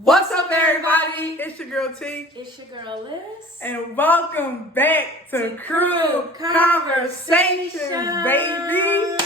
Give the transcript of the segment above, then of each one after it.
What's up, everybody? It's your girl T. It's your girl Liz. And welcome back to Crew Conversations, baby.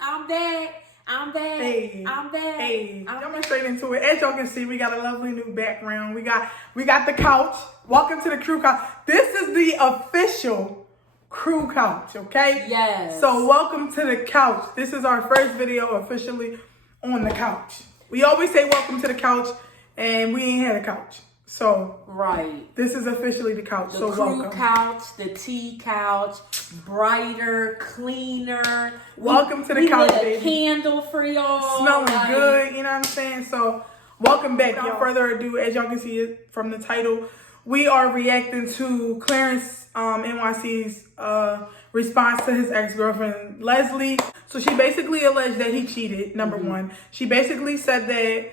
I'm back. Hey, I'm back. Hey, jumping straight into it. As y'all can see, we got a lovely new background. We got the couch. Welcome to the Crew Couch. This is the official Crew Couch, okay? Yes. So welcome to the couch. This is our first video officially on the couch. We always say welcome to the couch, and we ain't had a couch. So right. This is officially the couch. The so Crew welcome. Couch, the tea couch, brighter, cleaner. Welcome to the couch, lit a baby. Candle for y'all. Smelling good, you know what I'm saying? So welcome back. Without further ado, as y'all can see it from the title, we are reacting to Clarence NYC's response to his ex-girlfriend Leslie. So she basically alleged that he cheated, number one. She basically said that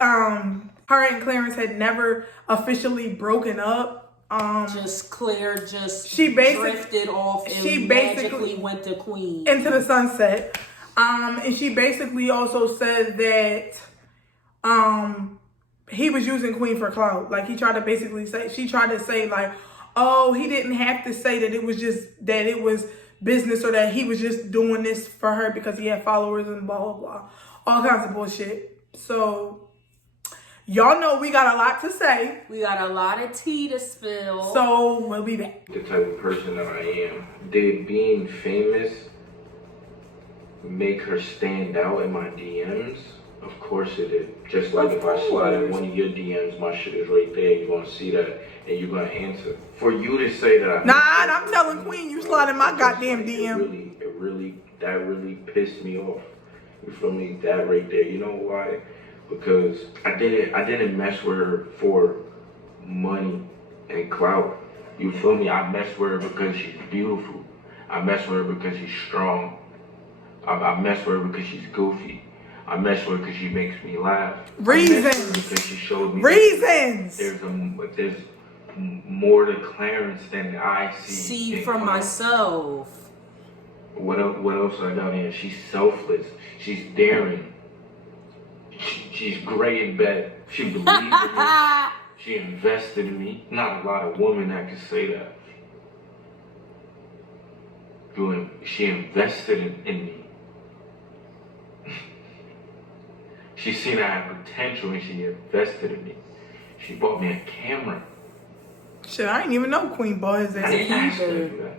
her and Clarence had never officially broken up. She drifted off and magically went to Queen. Into the sunset. And she basically also said that he was using Queen for clout. Like, she tried to say like, oh, he didn't have to say that it was business, or that he was just doing this for her because he had followers and blah, blah, blah. All kinds of bullshit. So y'all know we got a lot to say. We got a lot of tea to spill. So we'll be back. The type of person that I am. Did being famous make her stand out in my DMs? Of course it did. Just like if I slide in one of your DMs, my shit is right there. You're going to see that and you're going to answer. For you to say that I'm telling Queen you slide in my goddamn DM. That really pissed me off. You feel me? That right there. You know why? Because I didn't mess with her for money and clout. You feel me? I messed with her because she's beautiful. I messed with her because she's strong. I messed with her because she's goofy. I messed with her because she makes me laugh. Reasons. Because she showed me reasons. There's more to Clarence than I see for myself. What else I got in? She's selfless. She's daring. She's great in bed. She believed in me. She invested in me. Not a lot of women that can say that. She invested in me. She seen I had potential and she invested in me. She bought me a camera. Shit, I didn't even know Queen bought his ass. I didn't ask her to do that.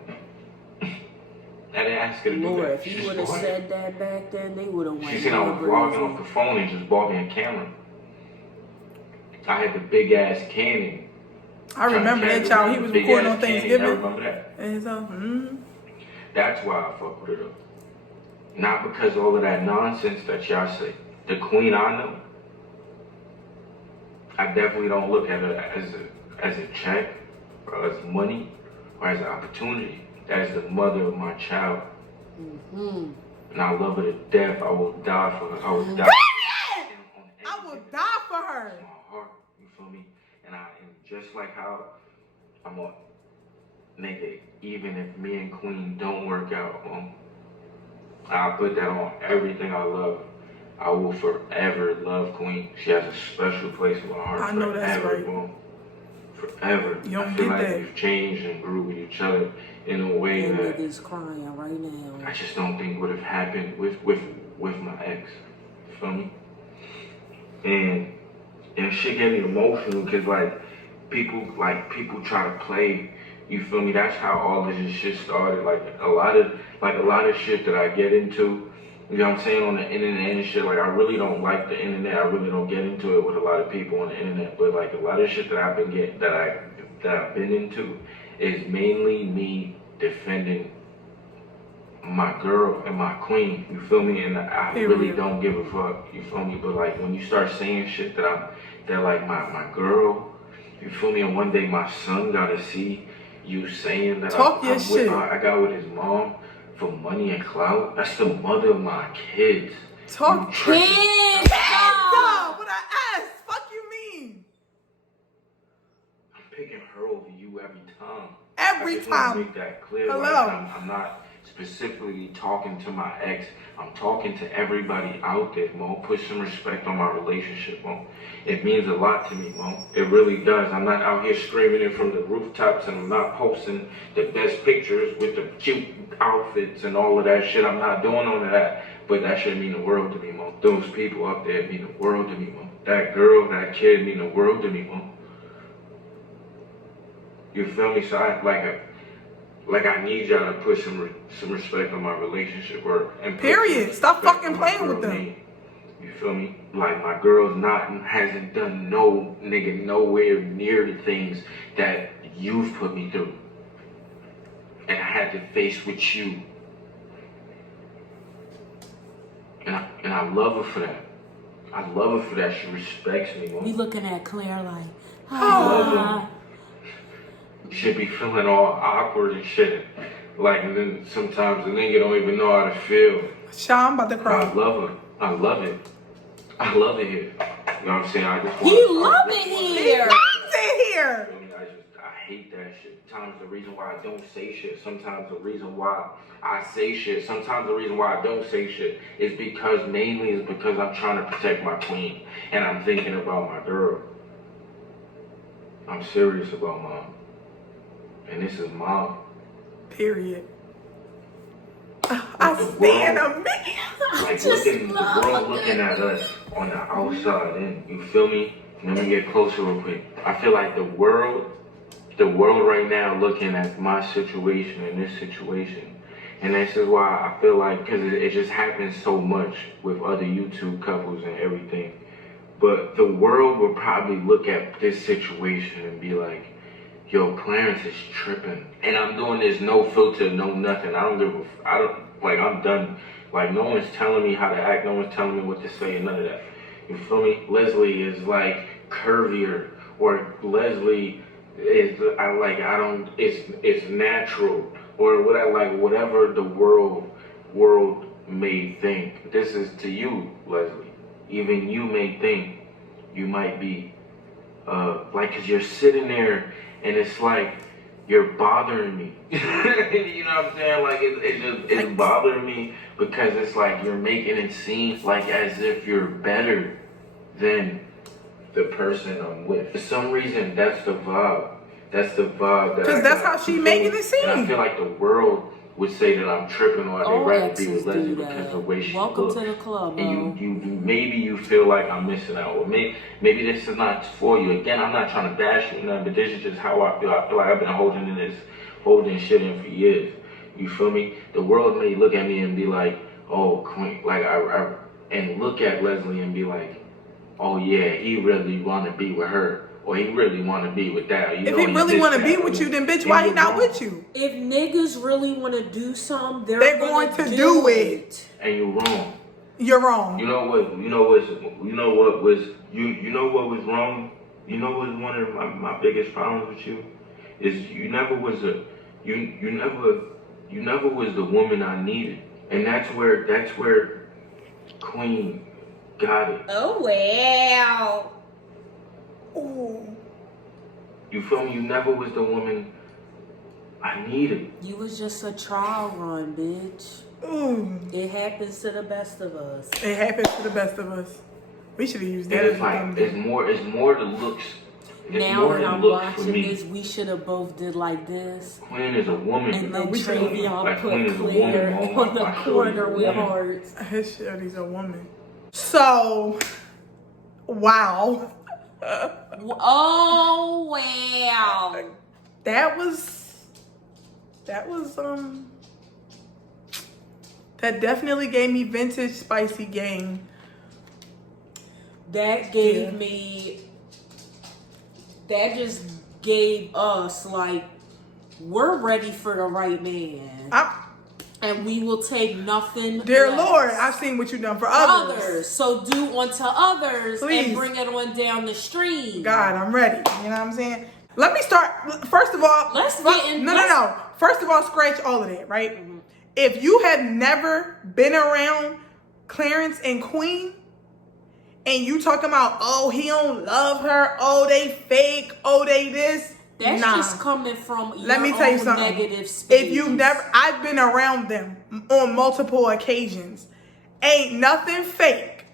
I didn't ask her to do that. Lord, if you would have said that back then, they would have went. She seen I was vlogging off the phone and just bought me a camera. I had the big ass Canon. I remember that child. He was recording on Thanksgiving. I remember that. And so, That's why I fuck with her though. Not because all of that nonsense that y'all say. The Queen I know, I definitely don't look at her as a check or as money or as an opportunity. That is the mother of my child. And I love her to death. I will die for her. I will die. I will die for her. My heart, you feel me? And just like how I'm a nigga, even if me and Queen don't work out, I'll put that on everything I love. I will forever love Queen. She has a special place in my heart. I know that's right. Forever. You don't I feel get like that. we've changed and grew with each other in a way that niggas crying right now. I just don't think would have happened with my ex. You feel me? And shit get me emotional because people try to play. You feel me? That's how all of this shit started. Like a lot of shit that I get into. You know what I'm saying, on the internet and shit, like I really don't like the internet. I really don't get into it with a lot of people on the internet. But like a lot of shit that I've been into is mainly me defending my girl and my queen. You feel me? And I really don't give a fuck. You feel me? But like when you start saying shit that like my girl, you feel me? And one day my son gotta see you saying that I got with his mom for money and clout. That's the mother of my kids. Talk kids. What I asked. Fuck you mean? I'm picking her over you every time. Every I just time. want to make that clear. Hello. Like, I'm not specifically talking to my ex. I'm talking to everybody out there, Mo. Put some respect on my relationship, Mo. It means a lot to me, Mo. It really does. I'm not out here screaming it from the rooftops, and I'm not posting the best pictures with the cute outfits and all of that shit. I'm not doing all of that. But that should mean the world to me, Mo. Those people up there mean the world to me, Mo. That girl, that kid mean the world to me, Mo. You feel me? So I need y'all to put some respect on my relationship, Period. Stop fucking playing with them. Name. You feel me? Like, my girl's hasn't done nowhere near the things that you've put me through, and I had to face with you, and I love her for that. I love her for that. She respects me, Mo. We looking at Claire like, should be feeling all awkward and shit. Like, and then sometimes the nigga don't even know how to feel. Sean, I'm about to cry. I love her. I love it. I love it here. You know what I'm saying? He love it here. He loves it here. I hate that shit. Sometimes the reason why I don't say shit, sometimes the reason why I say shit, sometimes the reason why I don't say shit is mainly because I'm trying to protect my queen. And I'm thinking about my girl. I'm serious about Mom. And this is Mom. Period. I stand a man. Like, the world looking at us on the outside, and you feel me? Let me get closer real quick. I feel like the world right now looking at my situation and this situation. And this is why I feel like, because it just happens so much with other YouTube couples and everything. But the world will probably look at this situation and be like, yo, Clarence is tripping. And I'm doing this no filter, no nothing. I'm done. Like, no one's telling me how to act. No one's telling me what to say and none of that. You feel me? Leslie is like curvier, or Leslie is, it's natural, or whatever the world may think. This is to you, Leslie. Even you may think you might be, cause you're sitting there and it's like, you're bothering me. You know what I'm saying? Like, it's bothering me because it's like you're making it seem like as if you're better than the person I'm with. For some reason, that's the vibe. Because that's how she making it seem. And I feel like the world would say that I'm tripping, or they'd rather be with Leslie because of the way she looks. Welcome to the club, and maybe you feel like I'm missing out, or maybe this is not for you. Again, I'm not trying to bash you, but this is just how I feel. I feel like I've been holding shit in for years. You feel me? The world may look at me and be like, oh, Queen, like and look at Leslie and be like, oh yeah, he really want to be with her. Or he really want to be with that. If he really want to be with you, then bitch, why he not with you? If niggas really want to do something, they're going to do it. And you're wrong. You're wrong. You know what was wrong? You know what one of my biggest problems with you is you never was the woman I needed. And that's where Queen got it. Oh wow. Ooh. You feel me? You never was the woman I needed. You was just a trial run, bitch. Ooh. It happens to the best of us. It happens to the best of us. We should have used that. It's like it's more the looks. Now when I'm watching this, we should have both did like this. Queen is a woman. And then Travion put Claire on the corner with hearts. His shorty's a woman. So, wow. Oh wow. That definitely gave me vintage spicy game. That gave me, that just gave us like, we're ready for the right man. And we will take nothing. Dear less. Lord, I've seen what you've done for others. So do unto others. Please. And bring it on down the stream. God, I'm ready. You know what I'm saying? Let me start. First of all, No. First of all, scratch all of that, right? Mm-hmm. If you had never been around Clarence and Queen, and you talking about, oh, he don't love her, oh, they fake, oh, they this. That's just coming from your Let me tell you something. negative space. If you've never, I've been around them on multiple occasions. Ain't nothing fake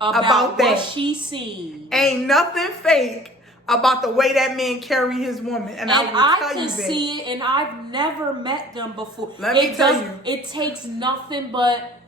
about that. What she seen. Ain't nothing fake about the way that man carry his woman. And I will tell you that. See it, and I've never met them before. Let me tell you. It takes nothing but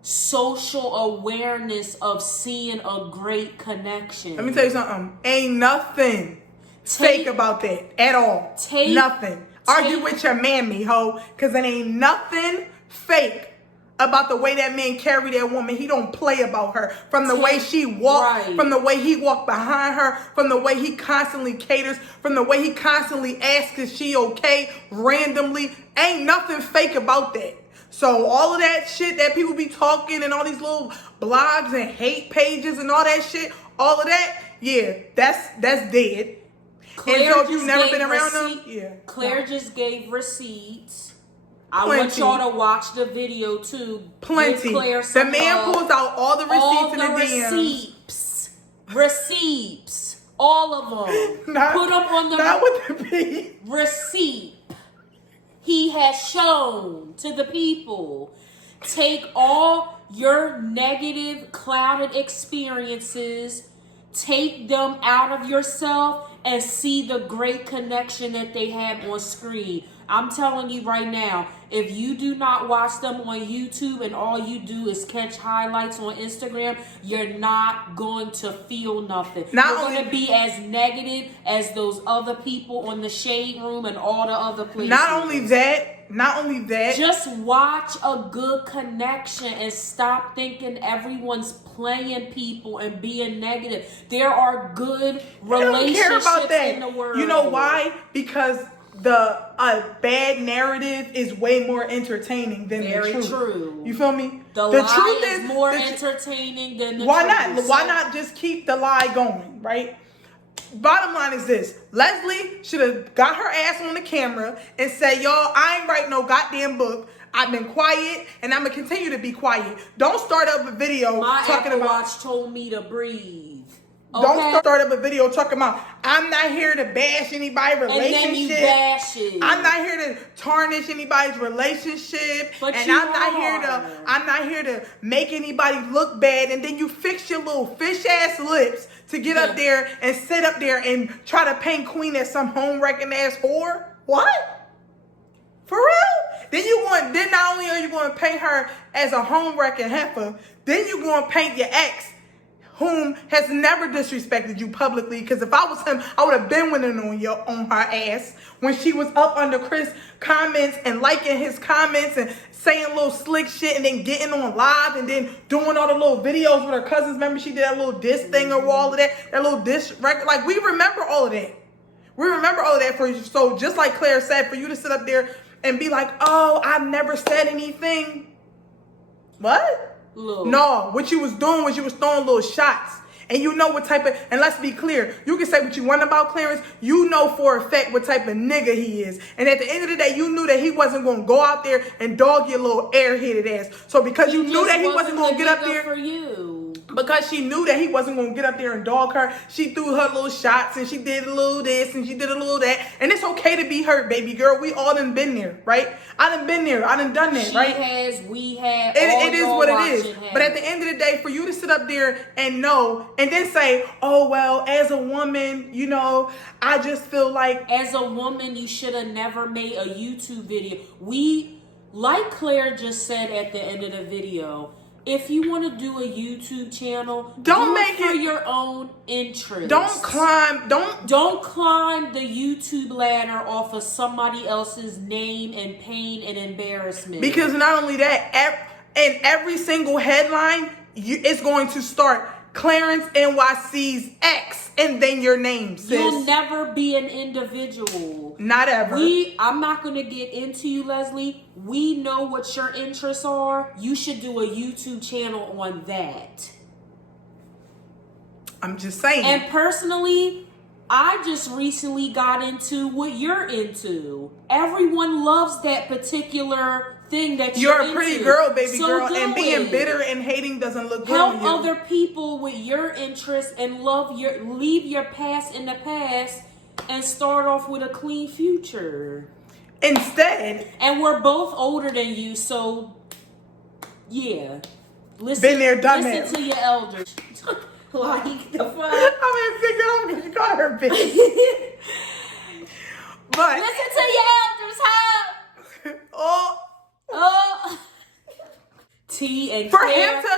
social awareness of seeing a great connection. Let me tell you something. Ain't nothing fake about that at all. Nothing. Argue with your mammy, ho, because it ain't nothing fake about the way that man carry that woman. He don't play about her. From the way she walked, from the way he walked behind her, from the way he constantly caters, from the way he constantly asks if she okay randomly. Ain't nothing fake about that. So all of that shit that people be talking and all these little blogs and hate pages and all that shit, all of that, yeah, that's dead. Claire, and so if you've never been around them, Claire just gave receipts. I want y'all to watch the video too. Plenty. The man pulls out all the receipts in the DMs. Receipts. All of them. Put them on the not with the B. receipt. He has shown to the people. Take all your negative, clouded experiences, take them out of yourself, and see the great connection that they have on screen. I'm telling you right now, if you do not watch them on YouTube and all you do is catch highlights on Instagram, you're not going to feel nothing. You're going to be as negative as those other people on the Shade Room and all the other places. Not only that. Just watch a good connection and stop thinking everyone's playing people and being negative. There are good relationships in the world. You know why? Because the bad narrative is way more entertaining than the truth. True. You feel me? The truth is more entertaining than the truth. Why not just keep the lie going, right? Bottom line is this. Leslie should have got her ass on the camera and said, y'all, I ain't write no goddamn book. I've been quiet and I'm going to continue to be quiet. Don't start up a video talking about... My Apple Watch told me to breathe. Okay. Don't start up a video talking about, I'm not here to bash anybody's relationship. And then you bash it. I'm not here to tarnish anybody's relationship. But and I'm not here to make anybody look bad. And then you fix your little fish ass lips to get up there and sit up there and try to paint Queen as some home wrecking ass whore. What? For real? Then not only are you going to paint her as a home wrecking heifer, then you're going to paint your ex, whom has never disrespected you publicly. Because if I was him, I would have been winning on her ass when she was up under Chris' comments and liking his comments and saying little slick shit and then getting on live and then doing all the little videos with her cousins. Remember she did that little diss thing or all of that little diss record. Like, we remember all of that. We remember all of that for you. So just like Claire said, for you to sit up there and be like, oh, I've never said anything. What? Look. No, what you was doing was you was throwing little shots. And you know what type of, and let's be clear, you can say what you want about Clarence, you know for a fact what type of nigga he is. And at the end of the day, you knew that he wasn't going to go out there and dog your little airheaded ass. So because you knew that he wasn't going to get up there for you. Because she knew that he wasn't going to get up there and dog her, she threw her little shots and she did a little this and she did a little that. And it's okay to be hurt, baby girl. We all done been there, right? I done been there. I done done that, right? We have. It is what it is. But at the end of the day, for you to sit up there and know and then say, oh, well, as a woman, you know, I just feel like. As a woman, you should have never made a YouTube video. Like Claire just said at the end of the video, if you want to do a YouTube channel, don't make it for your own interest. Don't climb the YouTube ladder off of somebody else's name and pain and embarrassment. Because not only that, in every single headline, it's going to start Clarence NYC's ex and then your name, sis. You'll never be an individual. Not ever. I'm not going to get into you, Leslie. We know what your interests are. You should do a YouTube channel on that. I'm just saying. And personally, I just recently got into what you're into. Everyone loves that particular thing that you're into. You're a pretty girl, baby so girl, and being bitter and hating doesn't look good on you. Help other people with your interests and leave your past in the past and start off with a clean future. Instead. And we're both older than you, so yeah. Listen, been there, done listen that. to your elders. Like the fuck. I'm gonna pick it up because you call her bitch. But listen to your elders, huh? Oh. T and for Claire, him to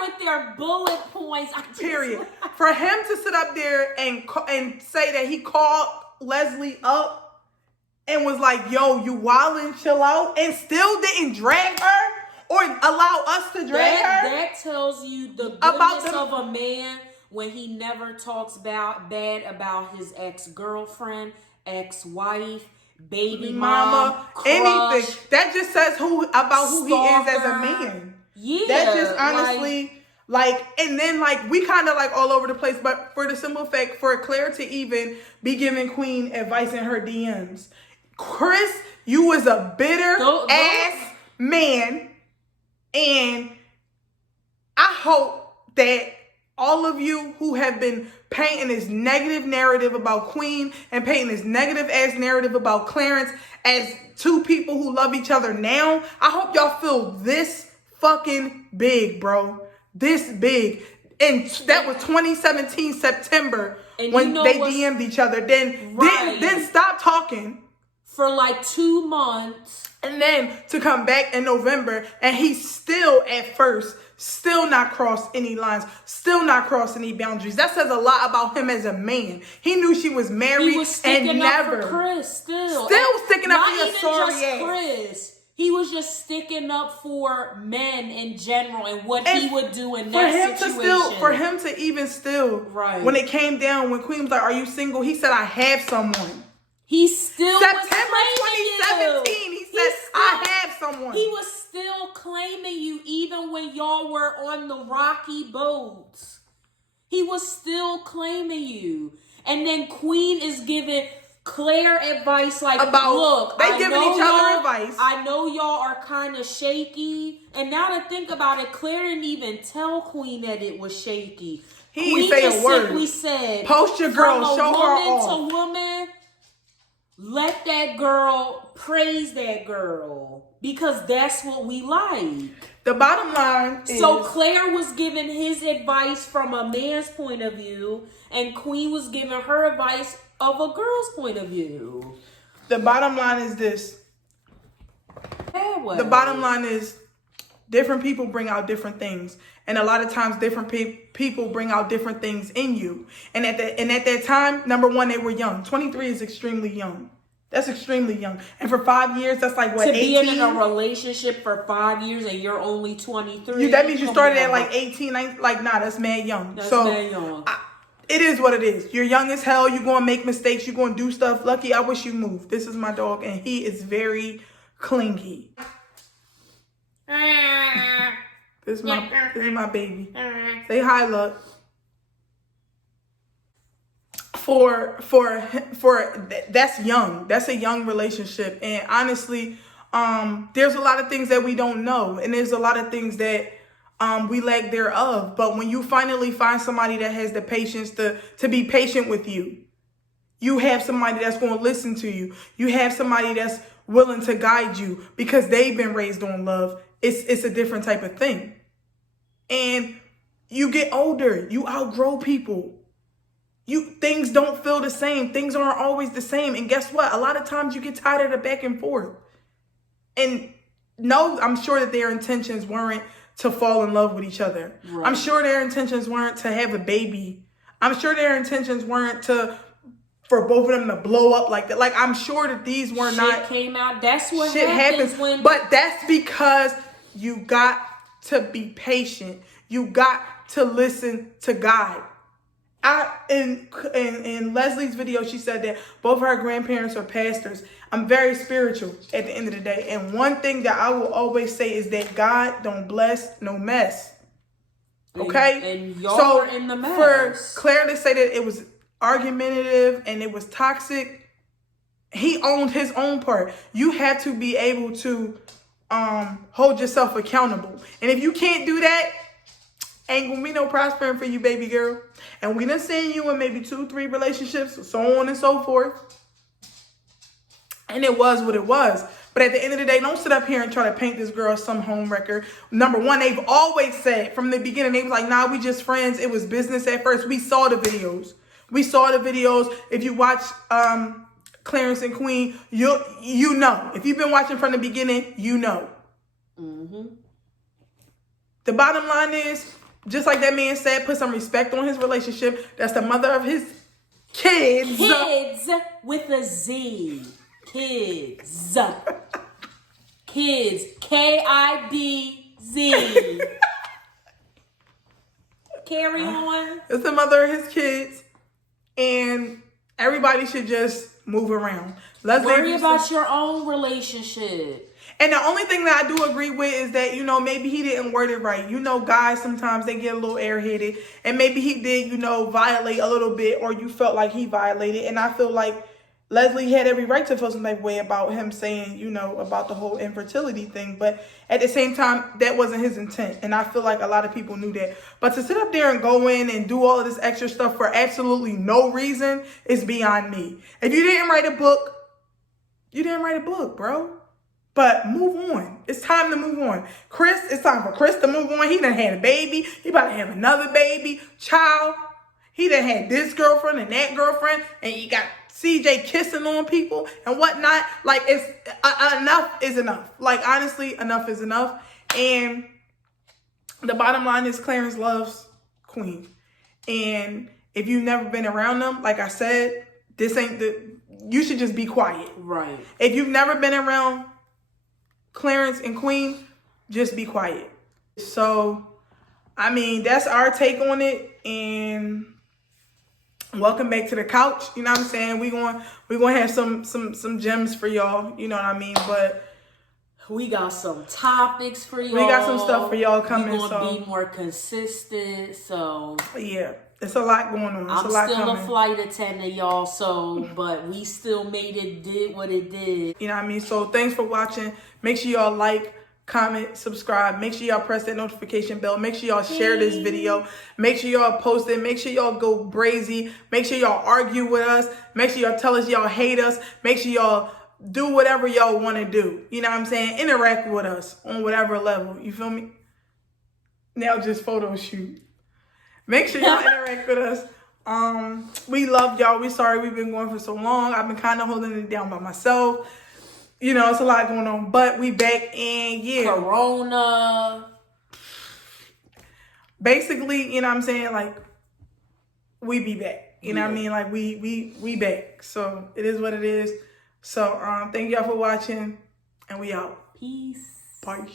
with their bullet points. Period. For him to sit up there and say that he called Leslie up and was like, "Yo, you wildin', chill out," and still didn't drag her or allow us to drag her. That tells you the goodness of a man when he never talks bad about his ex-girlfriend, ex-wife, baby mama, crush, anything. That just says who he is as a man. Yeah. That just honestly and then we kind of all over the place, but for the simple fact for Claire to even be giving Queen advice in her DMs. Chris, you was a bitter ass man, and I hope that all of you who have been painting this negative narrative about Queen and painting this negative ass narrative about Clarence as two people who love each other now, I hope y'all feel this fucking big, bro. This big. And that was 2017 September when they DM'd each other. Then stop talking. For 2 months. And then to come back in November, and he's still at first still not crossed any lines, still not crossed any boundaries. That says a lot about him as a man. He knew she was married he was sticking and up never. For Chris, still sticking up for your sorry just ass. Chris. He was just sticking up for men in general and what he would do in that situation. For him to even still, when it came down, when Queen was like, "Are you single?" He said, "I have someone." He still September was 2017. He said, "I have someone." He was still claiming you even when y'all were on the rocky boats. He was still claiming you. And then Queen is giving Claire advice look, they giving each other advice. I know y'all are kind of shaky. And now to think about it, Claire didn't even tell Queen that it was shaky. He didn't say a word. Simply said, "Post your girl, show her off." Woman to woman, let that girl, praise that girl, because that's what we like. The bottom line is... So Claire was giving his advice from a man's point of view, and Queen was giving her advice of a girl's point of view. The bottom line is this. The bottom line is different people bring out different things. And a lot of times different people bring out different things in you. And at that time, number one, they were young. 23 is extremely young. That's extremely young. And for 5 years, that's what, 18? To be in a relationship for 5 years and you're only 23? That means you started at 18. That's mad young. That's mad young. It is what it is. You're young as hell. You're going to make mistakes. You're going to do stuff. Lucky, I wish you moved. This is my dog, and he is very clingy. This is my baby. Say hi, Luck. For that's young. That's a young relationship, and honestly, there's a lot of things that we don't know, and there's a lot of things that we lack thereof. But when you finally find somebody that has the patience to be patient with you, you have somebody that's going to listen to you. You have somebody that's willing to guide you because they've been raised on love. It's a different type of thing. And you get older, you outgrow people. Things don't feel the same. Things aren't always the same. And guess what? A lot of times you get tired of the back and forth. And no, I'm sure that their intentions weren't to fall in love with each other. Right. I'm sure their intentions weren't to have a baby. I'm sure their intentions weren't for both of them to blow up like that. I'm sure that these were not... came out. That's what shit happens But that's because you got to be patient. You got to listen to God. In Leslie's video, she said that both of her grandparents are pastors. I'm very spiritual at the end of the day. And one thing that I will always say is that God don't bless no mess. Okay? And y'all are in the mess. For Claire to say that it was argumentative and it was toxic, he owned his own part. You have to be able to hold yourself accountable. And if you can't do that, Ain't gonna be no prospering for you, baby girl. And we done seen you in maybe 2, 3 relationships, so on and so forth. And it was what it was. But at the end of the day, don't sit up here and try to paint this girl as some home wrecker. Number one, they've always said from the beginning, they was like, nah, we just friends. It was business at first. We saw the videos. If you watch Clarence and Queen, you know. If you've been watching from the beginning, you know. Mm-hmm. The bottom line is, just like that man said, put some respect on his relationship. That's the mother of his kids. Kids with a Z. Kids. Kids. K-I-D-Z. Carry on. It's the mother of his kids. And everybody should just move around. Leslie, worry about your own relationship. And the only thing that I do agree with is that, you know, maybe he didn't word it right. You know, guys, sometimes they get a little airheaded. And maybe he did, you know, violate a little bit, or you felt like he violated. And I feel like Leslie had every right to feel some type of way about him saying, you know, about the whole infertility thing. But at the same time, that wasn't his intent. And I feel like a lot of people knew that. But to sit up there and go in and do all of this extra stuff for absolutely no reason is beyond me. If you didn't write a book, you didn't write a book, bro. But move on. It's time to move on. Chris, it's time for Chris to move on. He done had a baby. He about to have another baby, child. He done had this girlfriend and that girlfriend. And you got CJ kissing on people and whatnot. Like, it's enough is enough. Like, honestly, enough is enough. And the bottom line is Clarence loves Queen. And if you've never been around them, like I said, this ain't you should just be quiet. Right. If you've never been around Clarence and Queen, just be quiet. So, I mean, that's our take on it. And welcome back to the couch. You know what I'm saying? We're going to have some gems for y'all. You know what I mean? But we got some topics for y'all. We got some stuff for y'all coming. We're going to be more consistent. So, yeah. It's a lot going on. I'm still a flight attendant, y'all. So, but we still made it, did what it did. You know what I mean? So, thanks for watching. Make sure y'all like, comment, subscribe. Make sure y'all press that notification bell. Make sure y'all share this video. Make sure y'all post it. Make sure y'all go brazy. Make sure y'all argue with us. Make sure y'all tell us y'all hate us. Make sure y'all do whatever y'all want to do. You know what I'm saying? Interact with us on whatever level. You feel me? Now just photo shoot. Make sure y'all interact with us. We love y'all. We sorry we've been going for so long. I've been kind of holding it down by myself. You know, it's a lot going on. But we back, and yeah. Corona. Basically, you know what I'm saying? Like, we be back. You know what I mean? Like, we back. So, it is what it is. So, thank y'all for watching. And we out. Peace. Bye.